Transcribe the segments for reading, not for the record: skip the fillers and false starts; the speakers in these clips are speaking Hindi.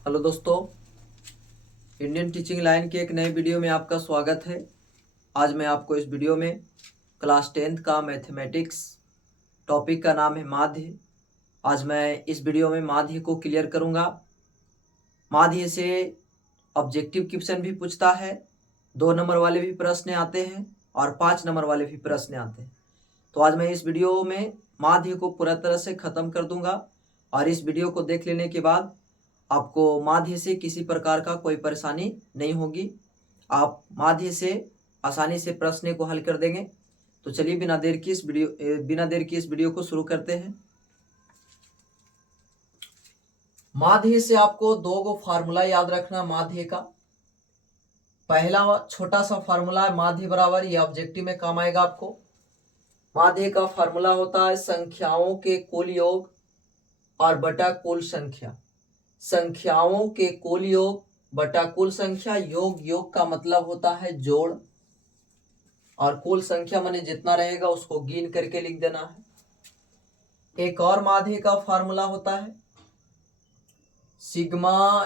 हेलो दोस्तों, इंडियन टीचिंग लाइन के एक नए वीडियो में आपका स्वागत है। आज मैं आपको इस वीडियो में क्लास 10th का मैथमेटिक्स टॉपिक का नाम है माध्य। आज मैं इस वीडियो में माध्य को क्लियर करूंगा। माध्य से ऑब्जेक्टिव क्वेश्चन भी पूछता है, 2 नंबर वाले भी प्रश्न आते हैं और 5 नंबर वाले भी प्रश्न आते हैं। तो आज मैं इस वीडियो में माध्य को पूरा तरह से ख़त्म कर दूंगा और इस वीडियो को देख लेने के बाद आपको माध्य से किसी प्रकार का कोई परेशानी नहीं होगी। आप माध्य से आसानी से प्रश्न को हल कर देंगे। तो चलिए बिना देर की इस वीडियो को शुरू करते हैं। माध्य से आपको 2 फार्मूला याद रखना माध्य का। पहला छोटा सा फार्मूला है माध्य बराबर, ये ऑब्जेक्टिव में काम आएगा आपको। माध्य का फार्मूला होता है संख्याओं के कुल योग और बटा कुल संख्या। संख्याओं के कुल योग बटा कुल संख्या। योग का मतलब होता है जोड़, और कुल संख्या माने जितना रहेगा उसको गिन करके लिख देना है। एक और माध्य का फार्मूला होता है सिग्मा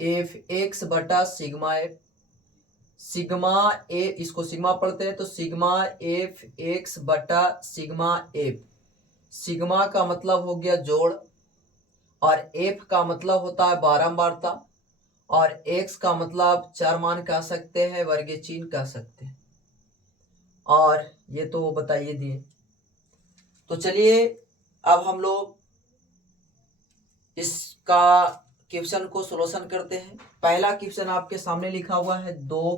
एफ एक्स बटा सिग्मा एफ। सिग्मा ए, इसको सिग्मा पढ़ते हैं तो सिग्मा एफ एक्स बटा सिग्मा एफ। सिग्मा का मतलब हो गया जोड़, और एफ का मतलब होता है बारंबारता, और एक्स का मतलब चरमान कह सकते हैं, वर्गीय चिन्ह कह सकते हैं। और ये तो बताइए दिए। तो चलिए अब हम लोग इसका क्वेश्चन को सॉल्यूशन करते हैं। पहला क्वेश्चन आपके सामने लिखा हुआ है 2,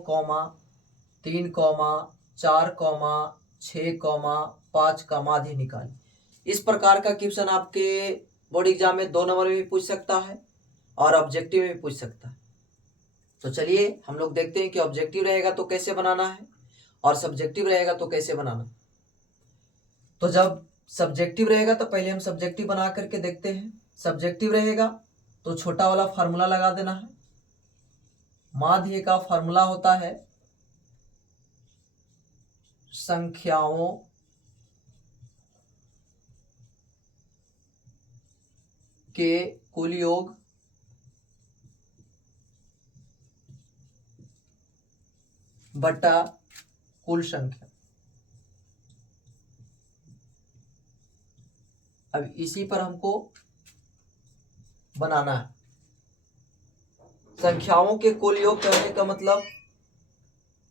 3, 4, 6, 5 का माध्य निकालिए। इस प्रकार का क्वेश्चन आपके बोर्ड एग्जाम में 2 नंबर में भी पूछ सकता है और ऑब्जेक्टिव में भी पूछ सकता है। तो चलिए हम लोग देखते हैं कि ऑब्जेक्टिव रहेगा तो कैसे बनाना है और सब्जेक्टिव रहेगा तो कैसे बनाना। तो जब सब्जेक्टिव रहेगा तो पहले हम सब्जेक्टिव बना करके देखते हैं। सब्जेक्टिव रहेगा तो छोटा वाला फार्मूला लगा देना है। माध्य का फार्मूला होता है संख्याओं के कुल योग बटा कुल संख्या। अब इसी पर हमको बनाना है। संख्याओं के कुल योग करने का मतलब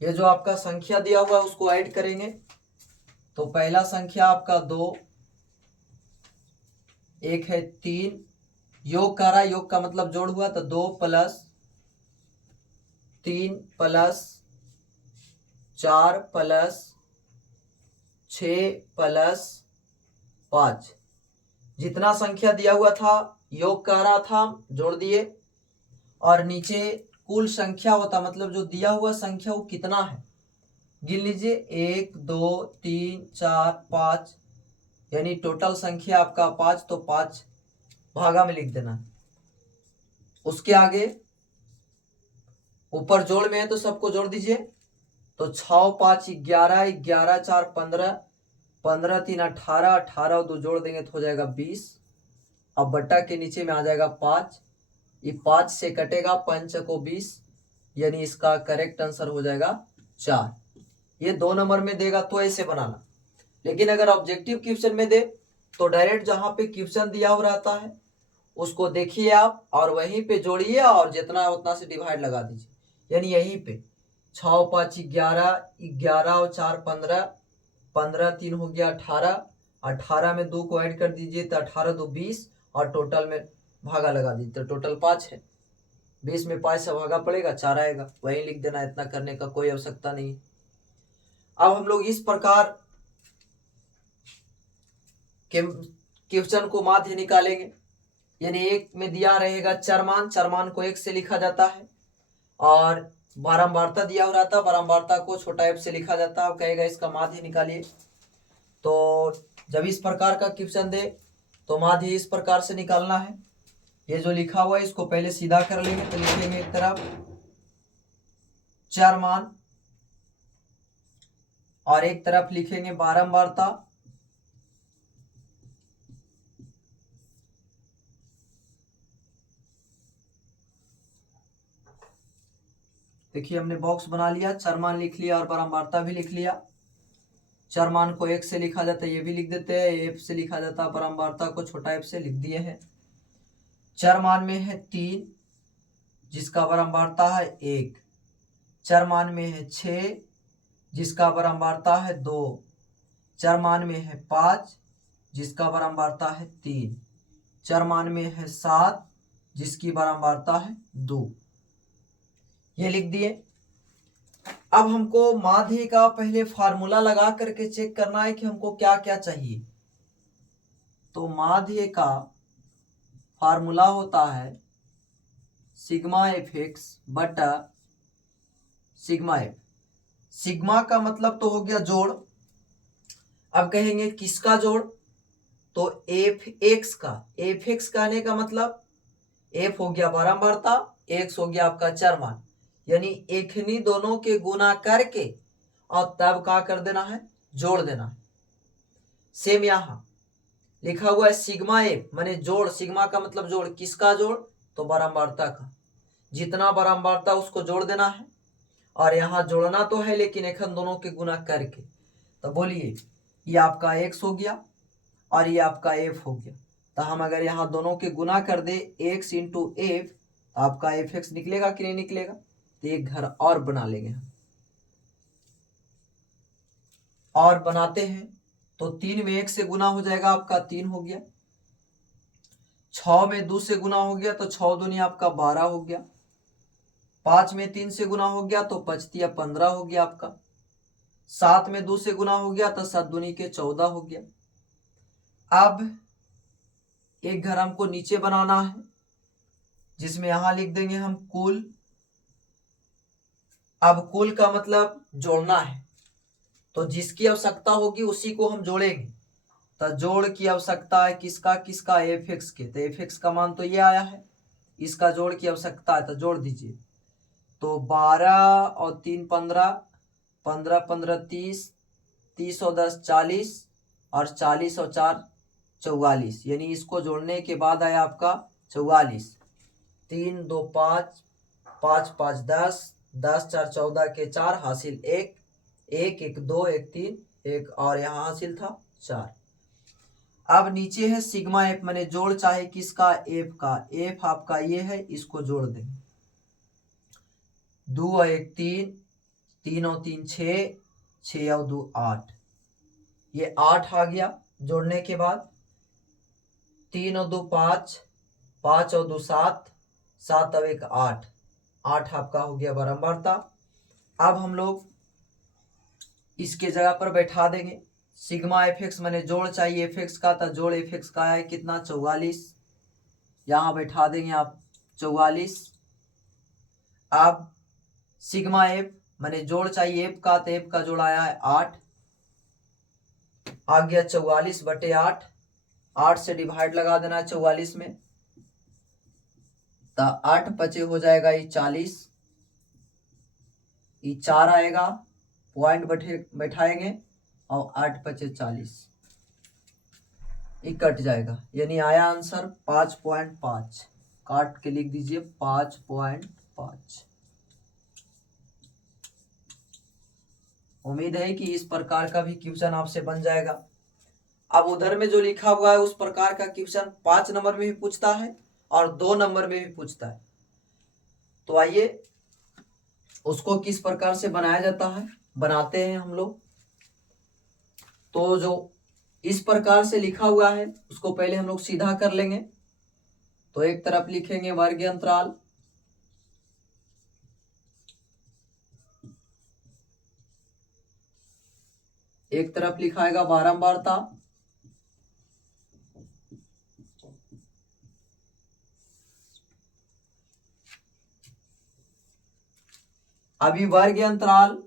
ये जो आपका संख्या दिया हुआ है उसको ऐड करेंगे। तो पहला संख्या आपका 2, एक है 3, योग कर रहा है, योग का मतलब जोड़ हुआ तो 2 + 3 + 4 + 6 + 5। जितना संख्या दिया हुआ था योग कर रहा था जोड़ दिए, और नीचे कुल संख्या होता मतलब जो दिया हुआ संख्या वो कितना है गिन लीजिए। 1, 2, 3, 4, 5, यानी टोटल संख्या आपका 5, तो 5 भागा में लिख देना। उसके आगे ऊपर जोड़ में है तो सबको जोड़ दीजिए। तो 6, 5, 11, 11, 4, 15, 15, 3, 18, 18 2 जोड़ देंगे तो हो जाएगा 20। अब बट्टा के नीचे में आ जाएगा 5, ये 5 से कटेगा 5 को 20, यानी इसका करेक्ट आंसर हो जाएगा 4। ये 2 नंबर में देगा तो ऐसे बनाना। लेकिन अगर ऑब्जेक्टिव क्वेश्चन में दे तो डायरेक्ट जहां पे क्वेश्चन दिया हुआ रहता है उसको देखिए आप और वहीं पे जोड़िए और जितना है उतना से डिवाइड लगा दीजिए। यानी यहीं पे 6, 5, 11, 11 और 4 15, 15 3 हो गया 18, 18 में 2 को ऐड कर दीजिए तो 18 2 20, और टोटल में भागा लगा दीजिए तो टोटल 5 है। 20 में 5 से भागा पड़ेगा 4 आएगा, वहीं लिख देना। इतना करने का कोई आवश्यकता नहीं। अब हम लोग इस प्रकार के क्वेश्चन को माध्य निकालेंगे। यानी एक में दिया रहेगा चरमान, चरमान को 1 से लिखा जाता है, और बारंबारता दिया हुआ रहता है, बारंबारता को छोटा f से लिखा जाता है। अब कहेगा इसका माध्य निकालिए। तो जब इस प्रकार का क्वेश्चन दे तो माध्य इस प्रकार से निकालना है। ये जो लिखा हुआ है इसको पहले सीधा कर लेंगे तो लिखेंगे एक तरफ चरमान और एक तरफ लिखेंगे बारंबारता। देखिए हमने बॉक्स बना लिया, चर मान लिख लिया और बारंबारता भी लिख लिया। चर मान को एक से लिखा जाता है, ये भी लिख देते हैं, एफ से लिखा जाता है, बारंबारता को छोटा एफ से लिख दिए हैं। चर मान में है 3 जिसका बारंबारता है 1। चर मान में है 6 जिसका बारंबारता है 2। चर मान में है 5 जिसका बारंबारता है 3। चर मान में है 7 जिसकी बारंबारता है 2। ये लिख दिए। अब हमको माध्य का पहले फार्मूला लगा करके चेक करना है कि हमको क्या क्या चाहिए। तो माध्य का फार्मूला होता है सिग्मा एफ एक्स बटा सिग्मा एफ। सिग्मा का मतलब तो हो गया जोड़। अब कहेंगे किसका जोड़, तो एफ एक्स का। एफ एक्स कहने का मतलब एफ हो गया बारंबारता, एक्स हो गया आपका चर मान, यानी एकनी दोनों के गुना करके और तब क्या कर देना है, जोड़ देना है। सेम यहां लिखा हुआ है सिग्मा एफ माने जोड़, सिग्मा का मतलब जोड़, किसका जोड़, तो बारंबारता का। जितना बारंबारता उसको जोड़ देना है, और यहाँ जोड़ना तो है लेकिन एखन दोनों के गुना करके। तो बोलिए ये आपका एक्स हो गया और ये आपका एफ हो गया। तो हम अगर यहाँ दोनों के गुना कर दे एक्स इंटू एफ, तो आपका एफ एक्स निकलेगा कि नहीं निकलेगा। तो एक घर और बना लेंगे हम, और बनाते हैं। तो 3 में 1 से गुना हो जाएगा आपका 3 हो गया। 6 में 2 से गुना हो गया तो 6 दूनी आपका 12 हो गया। 5 में 3 से गुना हो गया तो 5 तिया 15 हो गया आपका। 7 में 2 से गुना हो गया तो 7 दूनी के 14 हो गया। अब एक घर हमको नीचे बनाना है जिसमें यहां लिख देंगे हम कुल। अब कुल का मतलब जोड़ना है, तो जिसकी आवश्यकता होगी उसी को हम जोड़ेंगे। तो जोड़ की आवश्यकता है किसका किसका, एफ एक्स के। तो एफ एक्स का मान तो ये आया है, इसका जोड़ की आवश्यकता है तो जोड़ दीजिए। तो 12 और 3 15, 15 15 30, 30 और 10 40, और 40 और 4 44, यानी इसको जोड़ने के बाद आया आपका 44। 3 2 5, 5 5 10, 10 4 14 के 4 हासिल 1, 1 1 2 1 3 1, और यहाँ हासिल था 4। अब नीचे है सिग्मा एफ माने जोड़ चाहे किसका, एफ का। एफ आपका ये है, इसको जोड़ देंगे। 2 और 1 3, 3 और 3 6, 6 और 2 8, ये 8 आ गया। जोड़ने के बाद 3 और 2 5, 5 और 2 7, 7 और 1 8, 8 आपका हो गया बारंबारता। अब हम लोग इसके जगह पर बैठा देंगे सिग्मा एफ एक्स माने जोड़ चाहिए एफ एक्स का, तो जोड़ एफ एक्स का है कितना, 44। यहाँ बैठा देंगे आप 44। अब सिग्मा एफ माने जोड़ चाहिए एफ का, तो एफ का जोड़ आया है 8, आ गया 44 बटे 8। 8 से डिवाइड लगा देना है 44 में, तो 8 पचे हो जाएगा ये 40, ये 4 आएगा, पॉइंट बैठाएंगे और 8 पचे 40, ये कट जाएगा, यानी आया आंसर 5.5। काट के लिख दीजिए 5.5। उम्मीद है कि इस प्रकार का भी क्वेश्चन आपसे बन जाएगा। अब उधर में जो लिखा हुआ है उस प्रकार का क्वेश्चन 5 नंबर में भी पूछता है और 2 नंबर में भी पूछता है। तो आइए उसको किस प्रकार से बनाया जाता है बनाते हैं हम लोग। तो जो इस प्रकार से लिखा हुआ है उसको पहले हम लोग सीधा कर लेंगे। तो एक तरफ लिखेंगे वर्ग अंतराल, एक तरफ लिखाएगा बारंबारता, अभी वर्ग अंतराल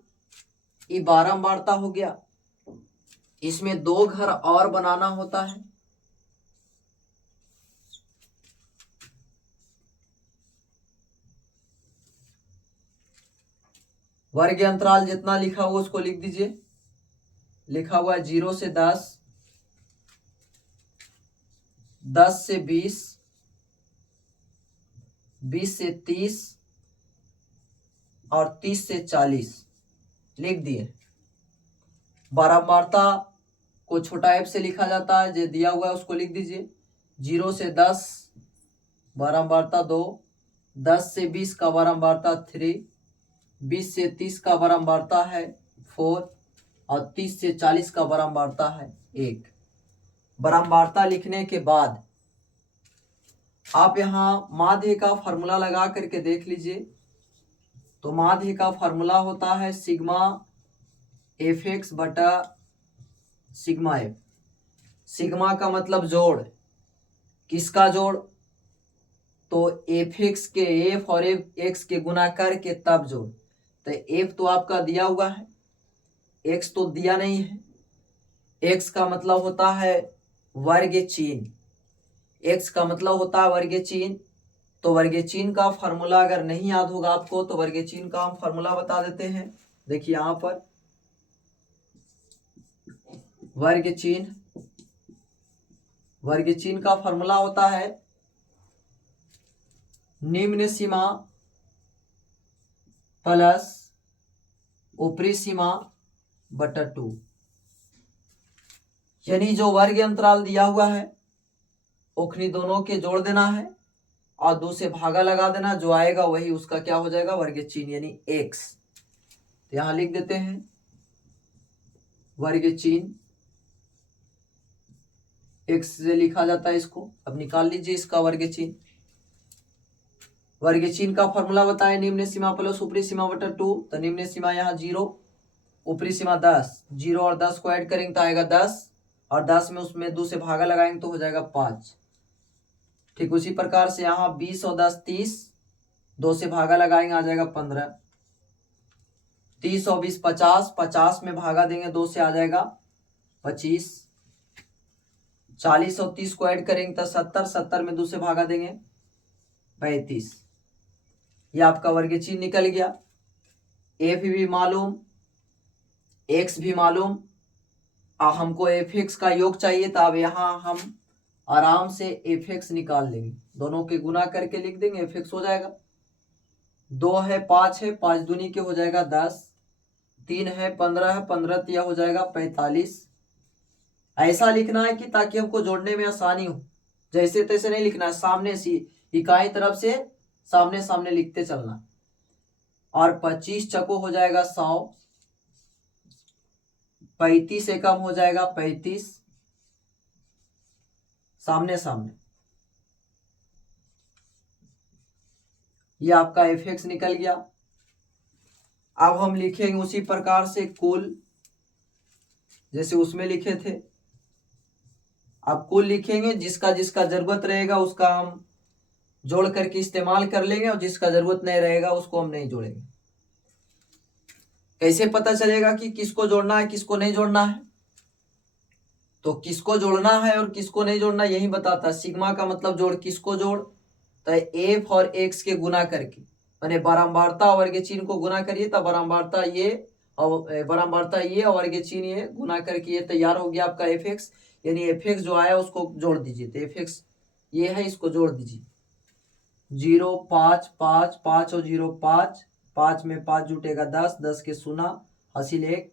ये बारंबारता हो गया, इसमें 2 घर और बनाना होता है। वर्ग अंतराल जितना लिखा हुआ उसको लिख दीजिए। लिखा हुआ है 0 से 10, 10 से 20, 20 से 30, और 30 से 40 लिख दिए। बारंबारता को छोटा f से लिखा जाता है, जो दिया हुआ है उसको लिख दीजिए। 0 से 10 बारंबारता 2, 10 से 20 का बारंबारता 3, 20 से 30 का बारंबारता है 4 और 30 से 40 का बारंबारता है 1। बारंबारता लिखने के बाद आप यहाँ माध्य का फार्मूला लगा करके देख लीजिए। तो माध्य का फार्मूला होता है सिग्मा एफ एक्स बटा सिग्मा एफ। सिग्मा का मतलब जोड़, किसका जोड़? तो एफ एक्स के एफ और एफ एक्स के गुना करके तब जोड़। तो एफ तो आपका दिया हुआ है, एक्स तो दिया नहीं है। एक्स का मतलब होता है वर्ग चिन्ह, एक्स का मतलब होता है वर्ग चिन्ह। तो वर्ग चिन्ह का फार्मूला अगर नहीं याद होगा आपको तो वर्ग चिन्ह का हम फार्मूला बता देते हैं। देखिए यहाँ पर वर्ग चिन्ह का फार्मूला होता है निम्न सीमा प्लस ऊपरी सीमा बटा 2। यानी जो वर्ग अंतराल दिया हुआ है उखनी दोनों के जोड़ देना है और 2 से भागा लगा देना, जो आएगा वही उसका क्या हो जाएगा? वर्ग चिन्ह यानी x। तो यहां लिख देते हैं वर्ग चिन्ह x से लिखा जाता है इसको। अब निकाल लीजिए इसका वर्ग चिन्ह। वर्ग चिन्ह का फॉर्मूला बताए निम्न सीमा प्लस ऊपरी सीमा बटा 2। तो निम्न सीमा यहाँ 0, ऊपरी सीमा 10, 0 और 10 को ऐड करेंगे तो आएगा 10 और 10 में उसमें 2 से भागा लगाएंगे तो हो जाएगा 5। ठीक उसी प्रकार से यहाँ 20 और 10 30, 2 से भागा लगाएंगे आ जाएगा 15। 30 और 20 50, 50 में भागा देंगे 2 से आ जाएगा 25। 40 और 30 को ऐड करेंगे तो 70, 70 में 2 से भागा देंगे 35। ये आपका वर्ग चिन्ह निकल गया। एफ भी मालूम, एक्स भी मालूम, हमको एफ एक्स का योग चाहिए। तो अब यहाँ हम आराम से एफ एक्स निकाल लेंगे, दोनों के गुना करके लिख देंगे, एफ एक्स हो जाएगा। 2 है 5 है, 5 दूनी के हो जाएगा 10, 3 है 15 है, 15 तिया हो जाएगा 45। ऐसा लिखना है कि ताकि हमको जोड़ने में आसानी हो, जैसे तैसे नहीं लिखना है, सामने से इकाई तरफ से सामने सामने लिखते चलना। और 25 चको हो जाएगा 100, 35 एकम हो जाएगा 35, सामने सामने। ये आपका एफ एक्स निकल गया। अब हम लिखेंगे उसी प्रकार से कुल, जैसे उसमें लिखे थे। अब कुल लिखेंगे, जिसका जिसका जरूरत रहेगा उसका हम जोड़ करके इस्तेमाल कर लेंगे और जिसका जरूरत नहीं रहेगा उसको हम नहीं जोड़ेंगे। कैसे पता चलेगा कि किसको जोड़ना है किसको नहीं जोड़ना है? तो किसको जोड़ना है और किसको नहीं जोड़ना यही बताता है। सिग्मा का मतलब जोड़, किसको जोड़? तो एफ और एक्स के गुना करके, माने बारंबारता वर्ग चिन्ह को गुना करिए तो बारंबारता ये और वर्ग चिन्ह ये गुना करके ये तैयार हो गया आपका एफ एक्स। यानी एफ एक्स जो आया उसको जोड़ दीजिए। तो एफ एक्स ये है, इसको जोड़ दीजिए। 0 5 5 5 और 0 5, 5 में 5 जुटेगा 10, 10 के 0 हासिल 1,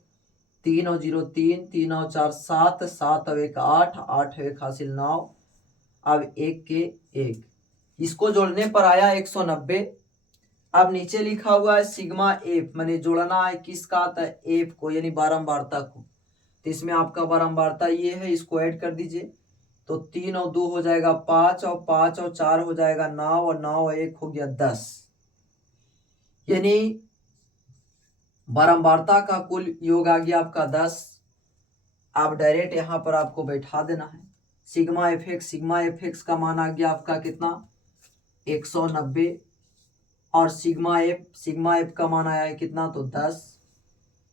3 और 0 3, 3 और 4 7, 7 और 1 8, 8 और 1 हासिल 9। अब 1 के 1, इसको जोड़ने पर आया 190। अब नीचे लिखा हुआ है सिग्मा एफ, माने जोड़ना है किसका? था एफ को, यानी बारंबारता को। तो इसमें आपका बारंबारता ये है, इसको ऐड कर दीजिए। तो 3 और 2 हो जाएगा 5 और 5 और 4 हो जाएगा 9 और 9 और 1 हो गया 10। यानी बारंबारता का कुल योग आ गया आपका 10। आप डायरेक्ट यहाँ पर आपको बैठा देना है। सिग्मा एफ एक्स का मान आ गया आपका कितना? 190। और सिग्मा एफ का मान आया है कितना? तो 10।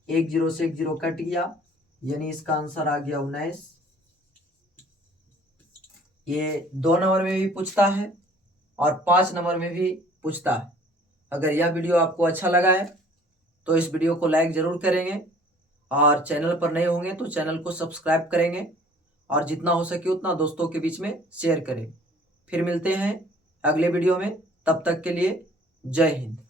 1 0 से 1 0 कट गया, यानी इसका आंसर आ गया 19। ये 2 नंबर में भी पूछता है और 5 नंबर में भी पूछता है। अगर यह वीडियो आपको अच्छा लगा है तो इस वीडियो को लाइक जरूर करेंगे और चैनल पर नए होंगे तो चैनल को सब्सक्राइब करेंगे और जितना हो सके उतना दोस्तों के बीच में शेयर करें। फिर मिलते हैं अगले वीडियो में, तब तक के लिए जय हिंद।